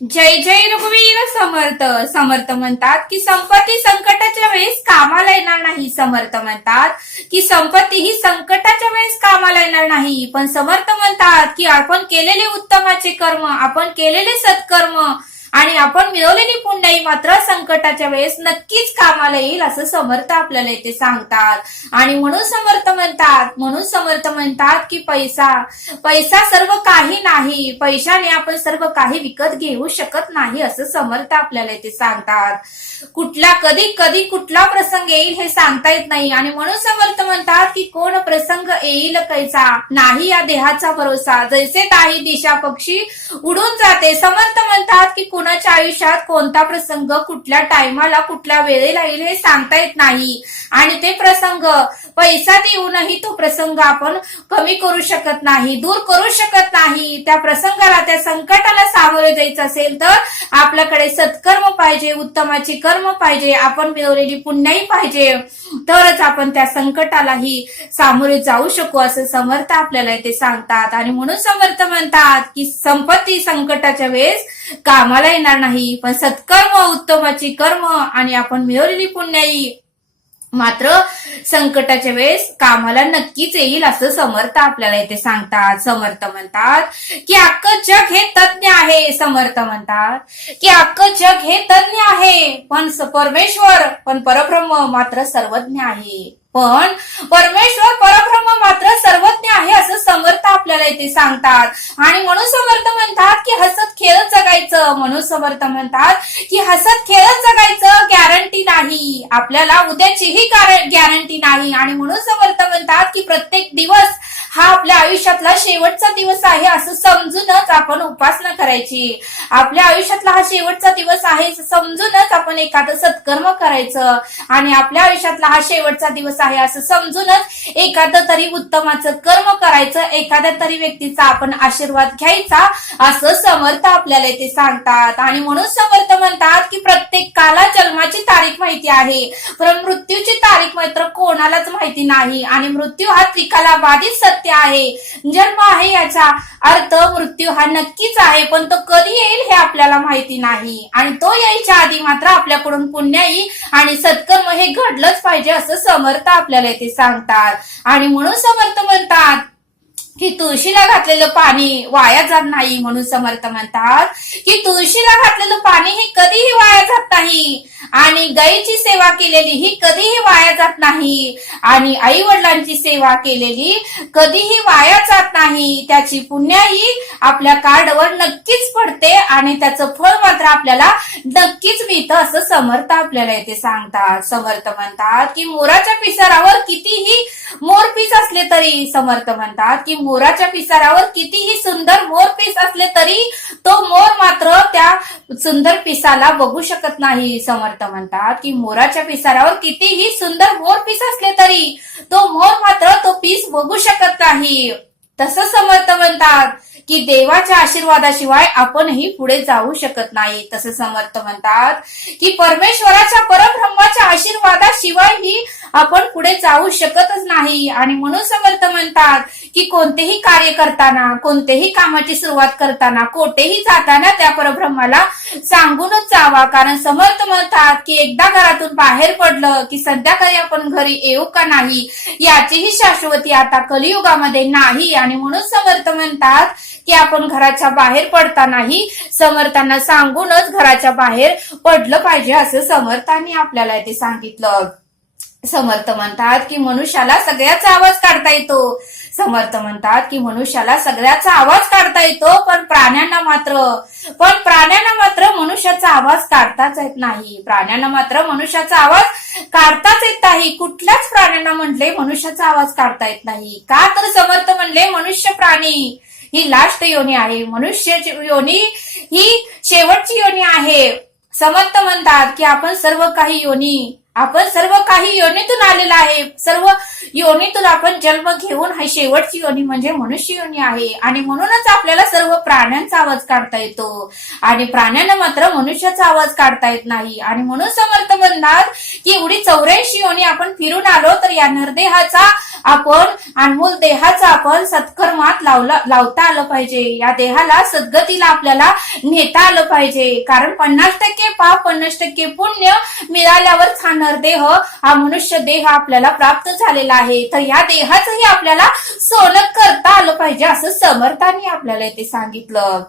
जय जय रघुवीर समर्थ. समर्थ म्हणतात की संपत्ती संकटाच्या वेळेस कामाला येणार नाही. समर्थ म्हणतात की संपत्ती ही संकटाच्या वेळेस कामाला येणार नाही. पण समर्थ म्हणतात की आपण केलेले उत्तमाचे कर्म, आपण केलेले सत्कर्म आणि आपण मिळवलेली पुण्याई मात्र संकटाच्या वेळेस नक्कीच कामाला येईल असं समर्थ आपल्याला इथे सांगतात. आणि म्हणून समर्थ म्हणतात की पैसा सर्व काही नाही, पैशाने आपण सर्व काही विकत घेऊ शकत नाही असं समर्थ आपल्याला इथे सांगतात. कधी कुठला प्रसंग येईल हे सांगता येत नाही. आणि म्हणून समर्थ म्हणतात की कोण प्रसंग येईल कैसा, नाही या देहाचा भरोसा, जैसे ताही दिशा पक्षी उडून जाते. समर्थ म्हणतात की कुणाच्या आयुष्यात कोणता प्रसंग कुठल्या टायमाला कुठल्या वेळेला येईल हे सांगता येत नाही. आणि ते प्रसंग पैसा देऊनही तो प्रसंग आपण कमी करू शकत नाही, दूर करू शकत नाही. त्या प्रसंगाला, त्या संकटाला सामोरे जायचं असेल तर आपल्याकडे सत्कर्म पाहिजे, उत्तमाची कर्म पाहिजे, आपण मिळवलेली पुण्याई पाहिजे, तरच आपण त्या संकटालाही सामोरे जाऊ शकू असं समर्थ आपल्याला इथे सांगतात. आणि म्हणून समर्थ म्हणतात की संपत्ती संकटाच्या वेळेस कामाला येणार नाही, पण सत्कर्म, उत्तमाची कर्म आणि आपण मिळवलेली पुण्याई मात्र संकटाच्या वेळेस कामाला नक्कीच येईल असं समर्थ आपल्याला इथे सांगतात. समर्थ म्हणतात की अख्खं जग हे तज्ञ आहे. समर्थ म्हणतात की अख्खं जग हे तज्ञ आहे, पण परब्रह्म मात्र सर्वज्ञ आहे. पण परमेश्वर परब्रह्म मात्र सर्वज्ञ आहे असं समर्थ आपल्याला इथे सांगतात. आणि म्हणून समर्थ म्हणतात की हसत खेळत जगायचं. म्हणून समर्थ म्हणतात की हसत खेळत जगायचं, गॅरंटी नाही, आपल्याला उद्याचीही गॅरंटी नाही. आणि म्हणून समर्थ म्हणतात की प्रत्येक दिवस हा आपल्या आयुष्यातला शेवटचा दिवस आहे असं समजूनच आपण उपासना करायची. आपल्या आयुष्यातला हा शेवटचा दिवस आहे समजूनच आपण एखादं सत्कर्म करायचं. आणि आपल्या आयुष्यातला हा शेवटचा दिवस आहे असं समजूनच एखादं तरी उत्तमाचं कर्म करायचं, एखाद्या तरी व्यक्तीचा आपण आशीर्वाद घ्यायचा असं समर्थ आपल्याला इथे सांगतात. आणि म्हणून समर्थ म्हणतात की प्रत्येकाला जन्माची तारीख माहिती आहे, पण मृत्यूची तारीख मात्र कोणालाच माहिती नाही. आणि मृत्यू हा त्रिकाला बाधित सत्य आहे. जन्म आहे याचा अर्थ मृत्यू हा नक्कीच आहे, पण तो कधी येईल हे आपल्याला माहिती नाही. आणि तो यायच्या आधी मात्र आपल्याकडून पुण्याई आणि सत्कर्म हे घडलंच पाहिजे असं समर्थ आपल्याला इथे सांगतात. आणि म्हणून समर्थ म्हणतात की तुळशीला घातलेलं पाणी वाया जात नाही. म्हणून समर्थ म्हणतात की तुळशीला घातलेलं पाणी हे कधीही वाया जात नाही. आणि गायीची सेवा केलेली ही कधीही वाया जात नाही. आणि आई वडिलांची सेवा केलेली कधीही वाया जात नाही. त्याची पुण्याई आपल्या कार्डवर नक्कीच पडते आणि त्याचं फळ मात्र आपल्याला नक्कीच मिळतं असं समर्थ आपल्याला इथे सांगतात. समर्थ म्हणतात की मोराच्या पिसारावर कितीही मोरपीस असले तरी, समर्थ म्हणतात की मोराच्या पिसारावर कितीही सुंदर मोरपीस असले तरी तो मोर मात्र त्या सुंदर पिसाला बघू शकत नाही. समर्थ म्हणतात की मोराच्या पिसारावर कितीही सुंदर मोरपीस असले तरी तो मोर मात्र तो पीस बघू शकत नाही. तसं समर्थ म्हणतात की देवाच्या आशीर्वादाशिवाय आपणही पुढे जाऊ शकत नाही. तसं समर्थ म्हणतात की परमेश्वराच्या परब्रह्माच्या आशीर्वादाशिवाय ही आपण पुढे जाऊ शकतच नाही. आणि म्हणून समर्थ म्हणतात की कोणतेही कार्य करताना, कोणतेही कामाची सुरुवात करताना, कोठेही जाताना त्या परब्रह्माला सांगूनच जावा. कारण समर्थ म्हणतात की एकदा घरातून बाहेर पडलं की संध्याकाळी आपण घरी येऊ का नाही याचीही शाश्वती आता कलियुगामध्ये नाही. आणि म्हणून समर्थ म्हणतात की आपण घराच्या बाहेर पडतानाही समर्थांना सांगूनच घराच्या बाहेर पडलं पाहिजे असं समर्थांनी आपल्याला इथे सांगितलं. समर्थ म्हणतात की मनुष्याला सगळ्याचा आवाज काढता येतो. समर्थ म्हणतात की मनुष्याला सगळ्याचा आवाज काढता येतो, पण प्राण्यांना मात्र मनुष्याचा आवाज काढताच येत नाही. प्राण्यांना मात्र मनुष्याचा आवाज काढताच येत नाही. कुठल्याच प्राण्यांना म्हणले मनुष्याचा आवाज काढता येत नाही. का तर समर्थ म्हणले मनुष्य प्राणी ही लास्ट योनी आहे, मनुष्य योनी ही शेवटची योनी आहे. समर्थ म्हणतात की आपण सर्व काही योनीतून आलेला आहे. सर्व योनीतून आपण जन्म घेऊन ही शेवटची योनी म्हणजे मनुष्य योनी आहे. आणि म्हणूनच आपल्याला सर्व प्राण्यांचा आवाज काढता येतो आणि प्राण्यांना मात्र मनुष्याचा आवाज काढता येत नाही. आणि म्हणून समर्थ म्हणतात की एवढी 84 योनी आपण फिरून आलो तर या नरदेहाचा आपण अनमोल देहाचं आपण सत्कर्मात लावता आलं पाहिजे. या देहाला सद्गतीला आपल्याला नेता आलं पाहिजे. कारण 50% पाप 50% पुण्य मिळाल्यावर हा नरदेह हा मनुष्य देह आपल्याला प्राप्त झालेला आहे. तर या देहाचंही आपल्याला सोनं करता आलं पाहिजे असं समर्थांनी आपल्याला इथे सांगितलं.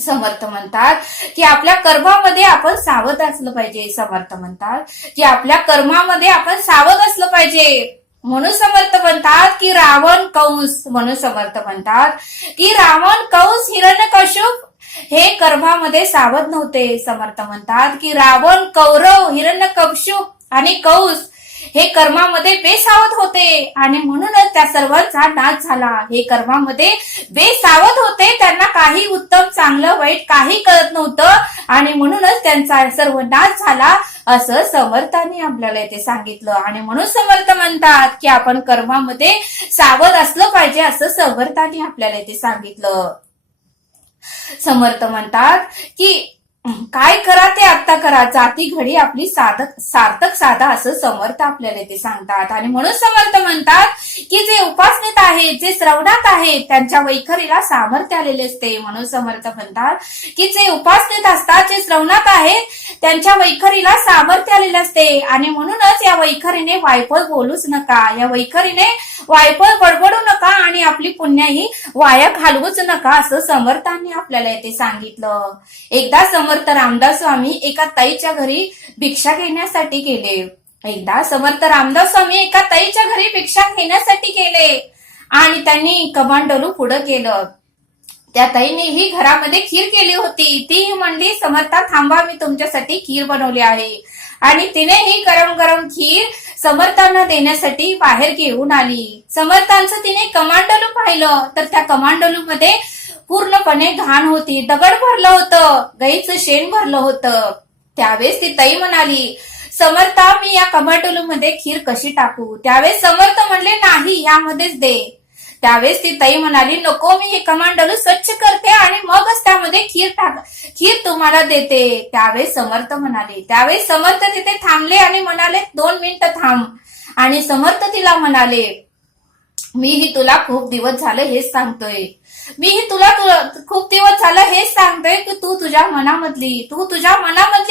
समर्थ म्हणतात की आपल्या कर्मामध्ये आपण सावध असलं पाहिजे. समर्थ म्हणतात की आपल्या कर्मामध्ये आपण सावध असलं पाहिजे. म्हणून समर्थ म्हणतात की रावण कंस म्हणून समर्थ म्हणतात की रावण कंस हिरण्यकश्यप हे कर्मामध्ये सावध नव्हते. समर्थ म्हणतात की रावण कौरव हिरण्यकश्यप आणि कंस हे कर्मामध्ये बेसावध होते आणि म्हणूनच त्या सर्वांचा नाश झाला. हे कर्मामध्ये बेसावध होते, त्यांना काही उत्तम चांगलं वाईट काही कळत नव्हतं आणि म्हणूनच त्यांचा सर्व नाश झाला असं समर्थांनी आपल्याला इथे सांगितलं. आणि म्हणून समर्थ म्हणतात की आपण कर्मामध्ये सावध असलं पाहिजे असं समर्थांनी आपल्याला इथे सांगितलं. समर्थ म्हणतात की काय करा ते आता करा, जाती घडी आपली सार्थक साधा असं समर्थ आपल्याला इथे सांगतात. आणि म्हणून समर्थ म्हणतात की जे उपासनेत आहेत, जे श्रवणात आहेत, त्यांच्या वैखरीला सामर्थ्य आलेले असते. म्हणून समर्थ म्हणतात की जे उपासनेत असतात, जे श्रवणात आहेत, त्यांच्या वैखरीला सामर्थ्य आलेले असते. आणि म्हणूनच या वैखरीने वायफळ बोलूच नका, या वैखरीने वायफळ बडबडू नका आणि आपली पुण्यही वाया घालवूच नका असं समर्थांनी आपल्याला इथे सांगितलं. एकदा समर्थ रामदास स्वामी एका ताईच्या घरी भिक्षा घेण्यासाठी गेले. एकदा समर्थ रामदास स्वामी एका ताईच्या घरी भिक्षा घेण्यासाठी गेले आणि त्यांनी कमांडलू पुढे केलं. त्या ताईने ही घरामध्ये खीर केली होती. ती म्हणली समर्था थांबा, मी तुमच्यासाठी खीर बनवली आहे. आणि तिने ही गरम गरम खीर समर्थांना देण्यासाठी बाहेर घेऊन आली. समर्थांचं तिने कमांडलू पाहिलं तर त्या कमांडलू मध्ये पूर्णपणे घाण होती, दगड भरलं होतं, गाईचं शेण भरलं होतं. त्यावेळेस ती ताई म्हणाली समर्था मी या कमांडलू मध्ये खीर कशी टाकू? त्यावेळेस समर्थ म्हणले नाही, यामध्येच दे. त्यावेळेस ती ताई म्हणाली नको, मी हे कमांडलू स्वच्छ करते आणि मगच त्यामध्ये खीर तुम्हाला देते. त्यावेळेस समर्थ म्हणाले. त्यावेळेस समर्थ तिथे थांबले आणि म्हणाले 2 मिनिटं थांब. आणि समर्थ तिला म्हणाले मीही तुला खूप दिवस झाले हेच सांगतोय, मीही तुला खूप दिवस झालं हेच सांगतोय की तू तुझ्या मनामधली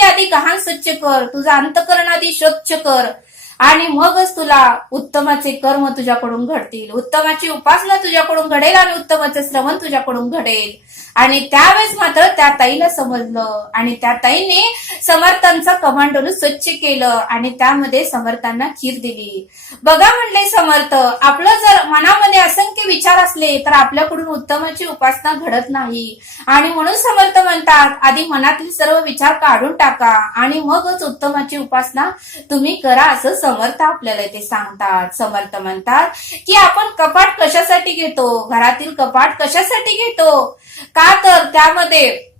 आधी गहाण स्वच्छ कर, तुझं अंतकरण आधी स्वच्छ कर आणि मगच तुला उत्तमाचे कर्म तुझ्याकडून घडतील, उत्तमाची उपासना तुझ्याकडून घडेल आणि उत्तमाचे श्रवण तुझ्याकडून घडेल. आणि त्यावेळेस मात्र त्या ताईला समजलं आणि त्या ताईने समर्थांचा कमांडलू स्वच्छ केलं आणि त्यामध्ये समर्थांना खीर दिली. बघा म्हणले समर्थ, आपलं जर मनामध्ये असंख्य विचार असले तर आपल्याकडून उत्तमाची उपासना घडत नाही. आणि म्हणून समर्थ म्हणतात आधी मनातील सर्व विचार काढून टाका आणि मगच उत्तमाची उपासना तुम्ही करा असं समर्थ आपल्याला ते सांगतात. समर्थ म्हणतात की आपण कपाट कशासाठी घेतो, घरातील कपाट कशासाठी घेतो? का तर त्यामध्ये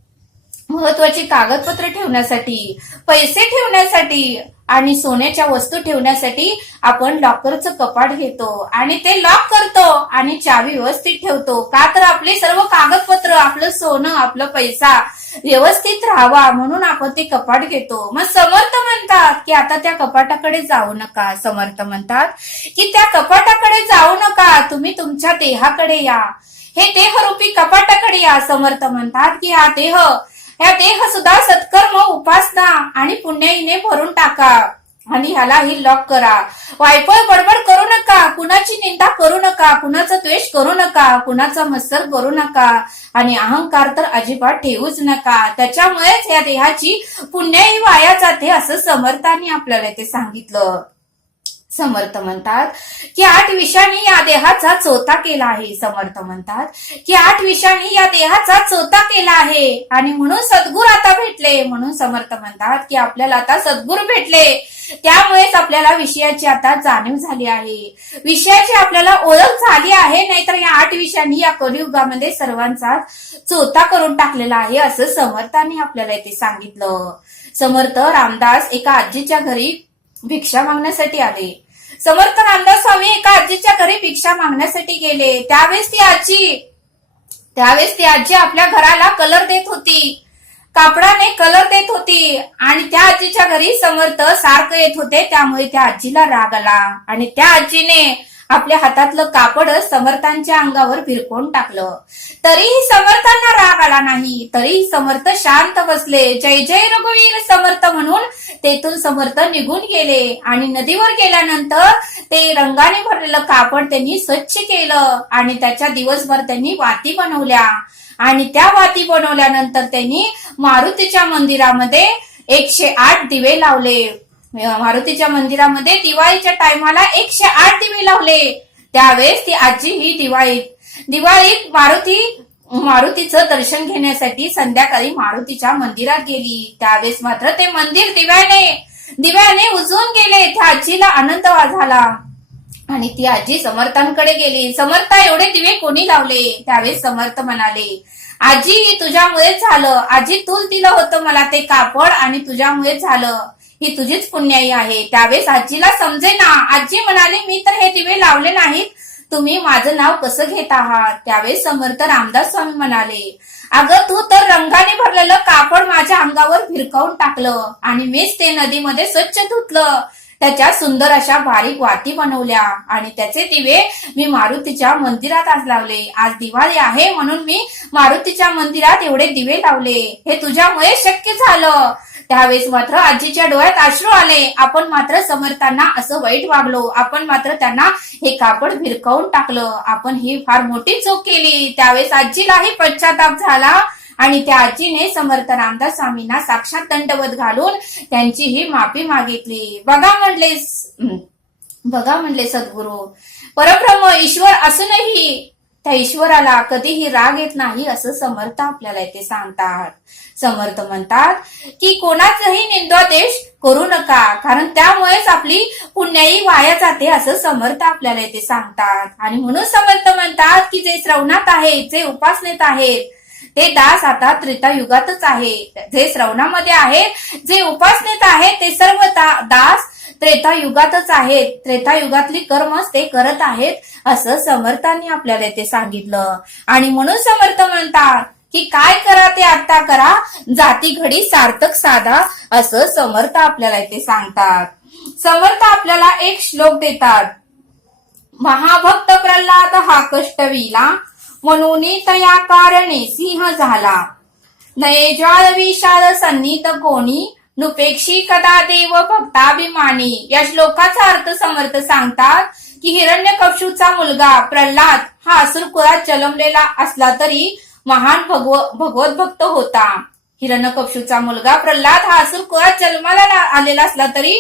महत्वाची कागदपत्र ठेवण्यासाठी, पैसे ठेवण्यासाठी आणि सोन्याच्या वस्तू ठेवण्यासाठी आपण लॉकरचं कपाट घेतो आणि ते लॉक करतो आणि चावी व्यवस्थित ठेवतो. का तर आपले सर्व कागदपत्र, आपलं सोनं, आपलं पैसा व्यवस्थित राहावा म्हणून आपण ते कपाट घेतो. मग समर्थ म्हणतात की आता त्या कपाटाकडे जाऊ नका. समर्थ म्हणतात की त्या कपाटाकडे जाऊ नका, तुम्ही तुमच्या देहाकडे या, हे देहरूपी कपाटाकडे या. समर्थ म्हणतात की हा देह सुद्धा सत्कर्म, उपासना आणि पुण्याईने भरून टाका आणि ह्यालाही लॉक करा. वायफळ बडबड करू नका, कुणाची निंदा करू नका, कुणाचा द्वेष करू नका, कुणाचा मत्सर करू नका आणि अहंकार तर अजिबात ठेवूच नका. त्याच्यामुळेच या देहाची पुण्याई वाया जाते असं समर्थांनी आपल्याला ते सांगितलं. समर्थ म्हणतात की 8 विषांनी या देहाचा चोथा केला आहे. समर्थ म्हणतात की 8 विषांनी या देहाचा चोथा केला आहे आणि म्हणून सद्गुरू आता भेटले. म्हणून समर्थ म्हणतात की आपल्याला आता सद्गुरू भेटले, त्यामुळेच आपल्याला विषयाची आता जाणीव झाली आहे, विषयाची आपल्याला ओळख झाली आहे. नाहीतर या 8 विषयांनी या कलियुगामध्ये सर्वांचा चोथा करून टाकलेला आहे असं समर्थांनी आपल्याला इथे सांगितलं. समर्थ रामदास एका आजीच्या घरी भिक्षा मागण्यासाठी आले. समर्थ रामदास स्वामी एका आजीच्या घरी भिक्षा मागण्यासाठी गेले. त्यावेळेस ती आजी आपल्या घराला कलर देत होती, कापडाने कलर देत होती आणि त्या आजीच्या घरी समर्थ सारखं येत होते. त्यामुळे त्या आजीला राग आला आणि त्या आजीने आपल्या हातातलं कापडच समर्थांच्या अंगावर भिरकवून टाकलं. तरीही समर्थांना राग आला नाही. तरीही समर्थ शांत बसले. जय जय रघुवीर समर्थ म्हणून तेथून समर्थ निघून गेले आणि नदीवर गेल्यानंतर ते रंगाने भरलेलं कापड त्यांनी स्वच्छ केलं आणि त्याच्या दिवसभर त्यांनी वाती बनवल्या आणि त्या वाती बनवल्यानंतर त्यांनी मारुतीच्या मंदिरामध्ये 108 दिवे लावले. मारुतीच्या मंदिरामध्ये दिवाळीच्या टायमाला 108 दिवे लावले. त्यावेळेस ती आजी ही दिवाळीत मारुतीचं दर्शन घेण्यासाठी संध्याकाळी मारुतीच्या मंदिरात गेली. त्यावेळेस मात्र ते मंदिर दिव्याने उजळून गेले. त्या आजीला आनंद झाला आणि ती आजी समर्थांकडे गेली. समर्थ एवढे दिवे कोणी लावले? त्यावेळेस समर्थ म्हणाले, आजी तुझ्यामुळेच झालं. आजी तूच दिलं होतं मला ते कापड आणि तुझ्यामुळेच झालं. ही तुझीच पुण्याई आहे. त्यावेळेस आजीला समजेना. आजी म्हणाली, मी तर हे दिवे लावले नाहीत. तुम्ही माझं नाव कसं घेत आहात? त्यावेळेस समर्थ रामदास स्वामी म्हणाले, अगं तू तर रंगाने भरलेलं कापड माझ्या अंगावर भिरकावून टाकलं आणि मीच ते नदीमध्ये स्वच्छ धुतलं. त्याच्या सुंदर अशा बारीक वाती बनवल्या आणि त्याचे दिवे मी मारुतीच्या मंदिरात आज लावले. आज दिवाळी आहे म्हणून मी मारुतीच्या मंदिरात एवढे दिवे लावले. हे तुझ्यामुळे शक्य झालं. त्यावेळेस मात्र आजीच्या डोळ्यात अश्रू आले. आपण मात्र समर्थांना असं वाईट वागलो. आपण मात्र त्यांना हे कापड भिरकावून टाकलं. आपण ही फार मोठी चूक केली. त्यावेळेस आजीलाही पश्चाताप झाला आणि त्या आजीने समर्थ रामदास स्वामींना साक्षात दंडवत घालून त्यांची ही माफी मागितली. बघा म्हणले सद्गुरू, परब्रह्म ईश्वर असूनही त्या ईश्वराला कधीही राग येत नाही असं समर्थ आपल्याला इथे सांगतात. समर्थ म्हणतात की कोणाचाही निंदादेश करू नका, कारण त्यामुळेच आपली पुण्याई वाया जाते असं समर्थ आपल्याला इथे सांगतात. आणि म्हणून समर्थ म्हणतात की जे श्रवणात आहेत, जे उपासनेत आहेत, ते दास आता त्रेतायुगातच आहे. जे श्रवणामध्ये आहेत, जे उपासनेत आहेत, ते सर्व दास त्रेतायुगातच आहेत. त्रेतायुगातली कर्मच ते करत आहेत असं समर्थांनी आपल्याला ते सांगितलं. आणि म्हणून समर्थ म्हणतात की काय करा ते आता करा, जाती घडी सार्थक साधा असं समर्थ आपल्याला इथे सांगतात. समर्थ आपल्याला एक श्लोक देतात. महाभक्त प्रल्हाद हा कष्टविला, म्हणून तया कारणे सिंह झाला. नये ज्वाळ विशाल सन्नित कोणी, नुपेक्षी कदा देव भक्ताभिमानी. या श्लोकाचा अर्थ समर्थ सांगतात की हिरण्यकश्यपूचा मुलगा प्रल्हाद हा असुर कुळात जन्मलेला असला तरी महान भगवत भक्त होता. हिरण्यकश्यपूचा मुलगा प्रल्हाद हा असुर कुळात जन्माला आलेला असला तरी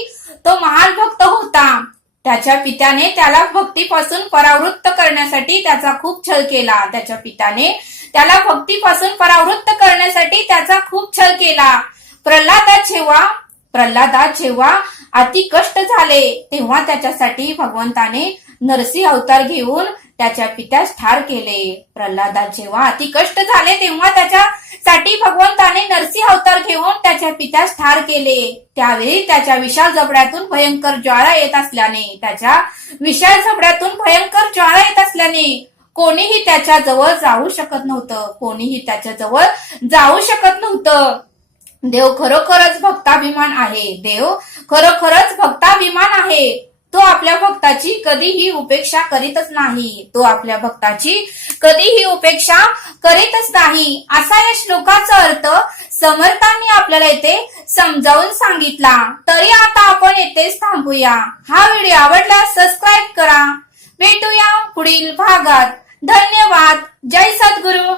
तो महान भक्त होता. त्याच्या पित्याने त्याला भक्तीपासून परावृत्त करण्यासाठी त्याचा खूप छळ केला. त्याच्या पित्याने त्याला भक्तीपासून परावृत्त करण्यासाठी त्याचा खूप छळ केला. प्रल्हादात जेव्हा अति कष्ट झाले तेव्हा त्याच्यासाठी भगवंताने नरसिंह अवतार घेऊन त्याच्या पित्यास ठार केले. प्रल्हादात जेव्हा अति कष्ट झाले तेव्हा त्याच्यासाठी भगवंताने नरसिंह अवतार घेऊन त्याच्या पित्यास ठार केले. त्यावेळी त्याच्या विशाल जबड्यातून भयंकर ज्वाळा येत असल्याने कोणीही त्याच्या जवळ जाऊ शकत नव्हतं. देव खरोखरच भक्ताभिमान आहे. तो आपल्या भक्ताची कधीही उपेक्षा करीतच नाही. असा या श्लोकाचा अर्थ समर्थांनी आपल्याला इथे समजावून सांगितला. तरी आता आपण येथेच थांबूया. हा व्हिडिओ आवडल्यास सबस्क्राईब करा. भेटूया पुढील भागात. धन्यवाद. जय सद्गुरू.